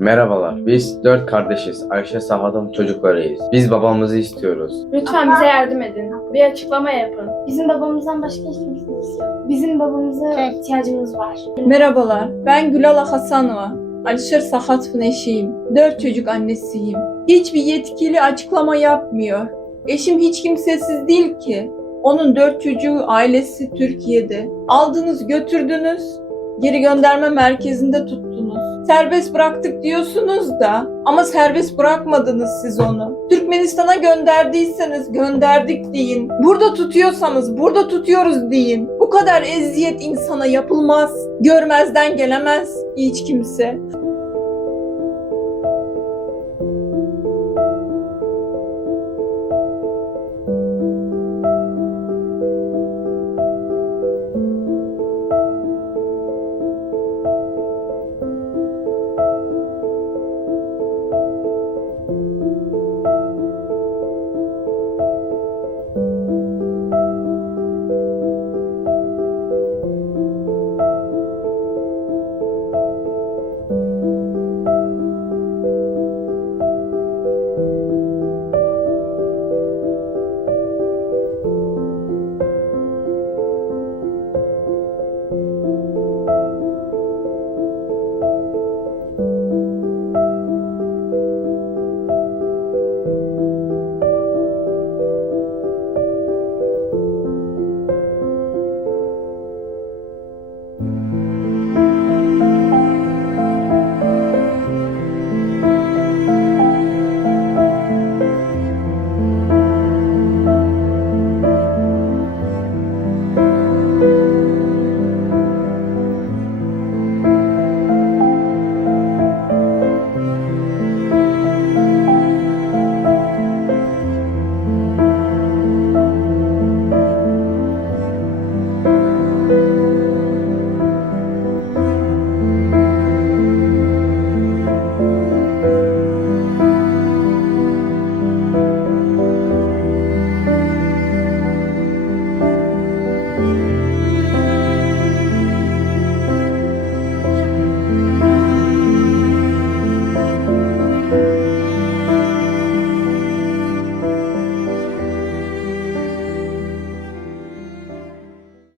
Merhabalar, biz 4 kardeşiz. Ayşe Sahat'ın çocuklarıyız. Biz babamızı istiyoruz. Lütfen bize yardım edin. Bir açıklama yapın. Bizim babamızdan başka hiç kimsemiz yok. Bizim babamıza ihtiyacımız var. Merhabalar, ben Gülala Hasanova. Alişer Sahatov'un eşiyim. 4 çocuk annesiyim. Hiçbir yetkili açıklama yapmıyor. Eşim hiç kimsesiz değil ki. Onun 4 çocuğu, ailesi Türkiye'de. Aldınız götürdünüz, geri gönderme merkezinde tuttunuz. Serbest bıraktık diyorsunuz da ama serbest bırakmadınız siz onu. Türkmenistan'a gönderdiyseniz gönderdik deyin. Burada tutuyorsanız burada tutuyoruz deyin. Bu kadar eziyet insana yapılmaz. Görmezden gelemez hiç kimse.